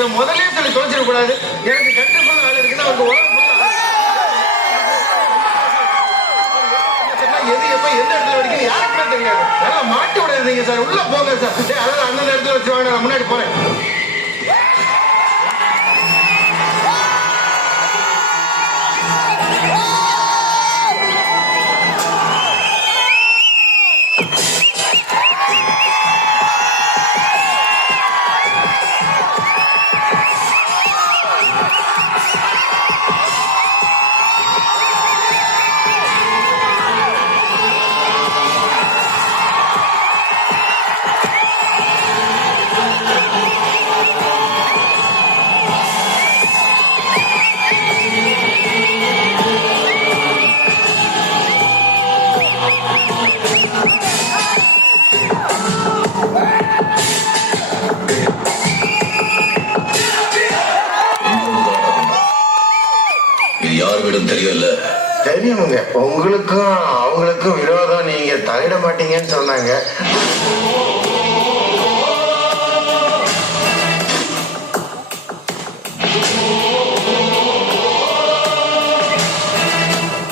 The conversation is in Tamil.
இதை முதலே சொல்லி தொலைச்சிட கூடாது. எனக்கு கண்டிப்பாக வேலை இருக்குன்னா அவங்க எது எப்ப எந்த இடத்துல வரைக்கும் யாருக்குமே தெரியாது. நல்லா மாட்டி விடாதீங்க சார். உள்ள போங்க சார். அதாவது அந்தந்த இடத்துல வச்சு வாங்க. நான் முன்னாடி போறேன். தெரியல. தெரியுங்க. உங்களுக்கும் அவங்களுக்கும் விரோதம். நீங்க தலையிட மாட்டீங்கன்னு சொன்னாங்க.